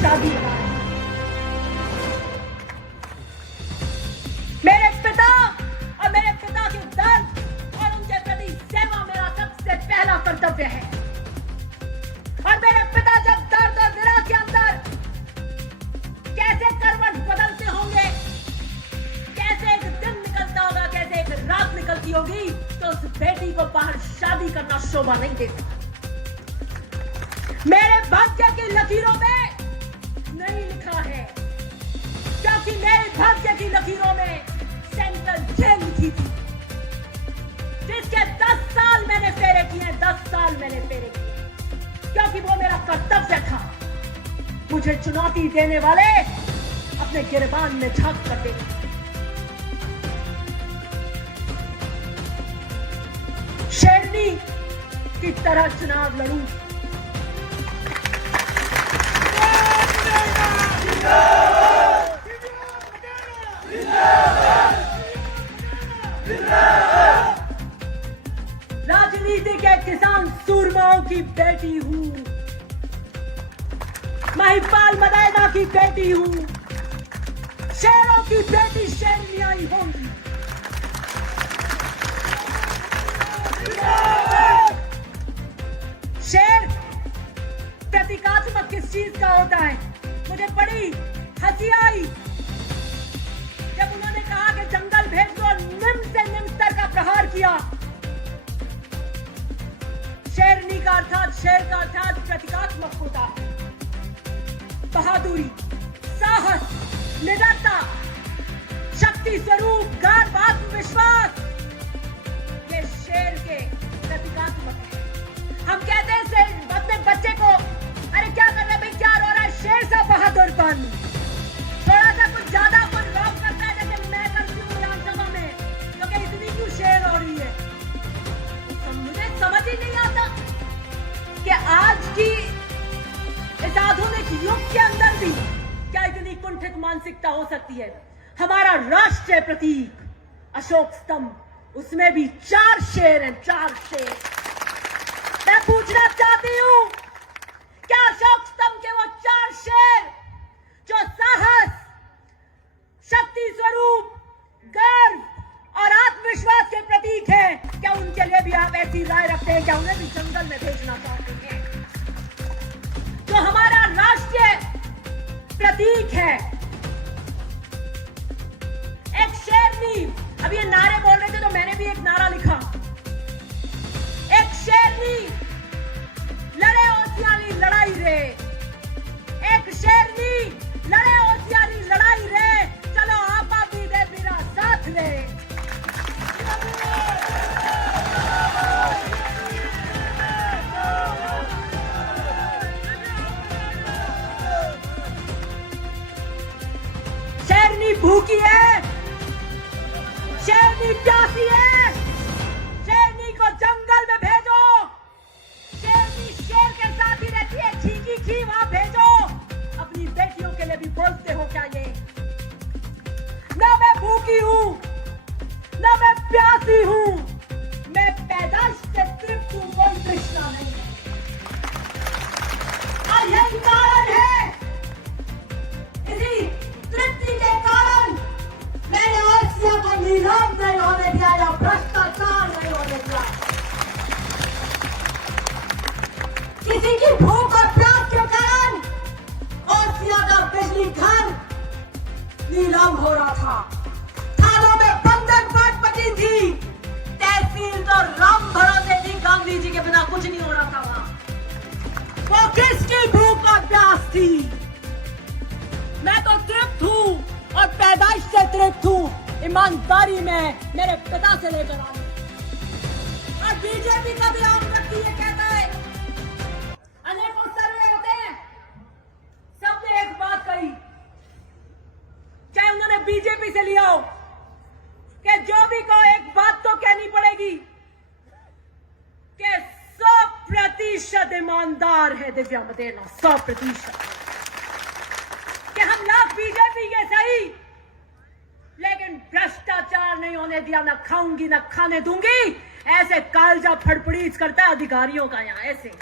शादी कराएं। मेरे पिता और मेरे पिता के दर्द और उनके प्रति सेवा मेरा सबसे पहला कर्तव्य है। और मेरे पिता जब दर्द और विरह के अंदर कैसे करवट बदलते होंगे, कैसे एक दिन निकलता होगा, कैसे एक रात निकलती होगी, तो उस बेटी को बाहर शादी करना शोभा नहीं देता। मेरे भाग्य की लकीरों में नहीं लिखा है, क्योंकि मेरे भाग्य की लकीरों में सेंट्रल जेल लिखी थी, जिसके 10 साल मैंने फेरे किए, 10 साल मैंने फेरे किए, क्योंकि वो मेरा कर्तव्य था। मुझे चुनौती देने वाले अपने गिरबान में झांक कर देंगे। शेरनी की तरह चुनाव लड़ूं। राजनीति के किसान सूरमाओं की बेटी हूं, महिपाल मदैना की बेटी हूं, शेरों की बेटी शेरनियां ही होंगी। शेर प्रतीकात्मक किस चीज का होता है? मुझे बड़ी हंसी आई जब उन्होंने कहा कि जंगल भेज दो, निम्न से निम्न स्तर का प्रहार किया। शेरनी का अर्थात, शेर का अर्थात प्रतीकात्मक होता है। बहादुरी, साहस, निडरता, शक्ति स्वरूप, गर्व, आत्मविश्वास, ये शेर के प्रतीकात्मक है। हम कहते हैं शेर अपने बच्चे को, अरे क्या कर रहे भाई, क्या रो रहा है, शेर सा बहादुर बन। थोड़ा सा कुछ ज्यादा कुछ रॉक करता है, जैसे मैं करती हूँ विधानसभा में, तो क्या इतनी क्यों शेर हो रही है? तो मुझे समझ ही नहीं आता कि आज की इस आधुनिक युग के अंदर भी क्या इतनी कुंठित मानसिकता हो सकती है। हमारा राष्ट्रीय प्रतीक अशोक स्तंभ, उसमें भी 4 शेर हैं, 4 शेर। मैं पूछना चाहती हूं, क्या अशोक स्तंभ के वो 4 शेर जो साहस, शक्ति स्वरूप, गर्व और आत्मविश्वास के प्रतीक हैं, क्या उनके लिए भी आप ऐसी राय रखते हैं? क्या उन्हें भी जंगल में भेजना चाहते हैं? जो हमारा राष्ट्रीय प्रतीक है, एक शेरनी, अब ये नारे बोल रहे थे तो मैंने भी एक नारा लिखा, एक शेरनी लड़े होशियारी लड़ाई रे, एक शेरनी लड़े होशियारी लड़ाई रे, चलो आपा भी दे मेरा साथ रे। शेरनी भूखी है, शेरनी प्यासी है, शेरनी को जंगल में भेजो। शेरनी शेर के साथ ही रहती है, चीकी की वहां भेजो। अपनी बेटियों के लिए भी बोलते हो क्या ये? ना मैं भूखी हूं, ना मैं प्यासी हूं, मैं पैदाइश से तृप्त हूं, कोई तृष्णा नहीं। और यही कारण है, इसी तृप्ति के कारण मैंने आसिया को नीलाम नहीं होने दिया या भ्रष्टाचार नहीं होने दिया। किसी की भूख और प्यास के कारण आसिया का बिजली घर नीलाम हो रहा था, थानों में बंधक बाट पटी थी, तहसील तो राम भरोसे थी, गांधी जी के बिना कुछ नहीं हो रहा था वहां। वो किसकी भूख और प्यास थी? मैं तो तृप्त हूं और पैदाइश से तृप्त हूं, ईमानदारी में मेरे पिता से लेकर आऊं। और बीजेपी का भी आम व्यक्ति ये कहता है, अनेकों सर्वे होते हैं, सबने एक बात कही, चाहे उन्होंने बीजेपी से लिया हो, कि जो भी कहो एक बात तो कहनी पड़ेगी कि 100% ईमानदार है दिव्या मदेना, 100%। कि हम लोग बीजेपी के सही, लेकिन भ्रष्टाचार नहीं होने दिया, ना खाऊंगी ना खाने दूंगी। ऐसे कालजा फड़फड़ीच करता है अधिकारियों का यहाँ, ऐसे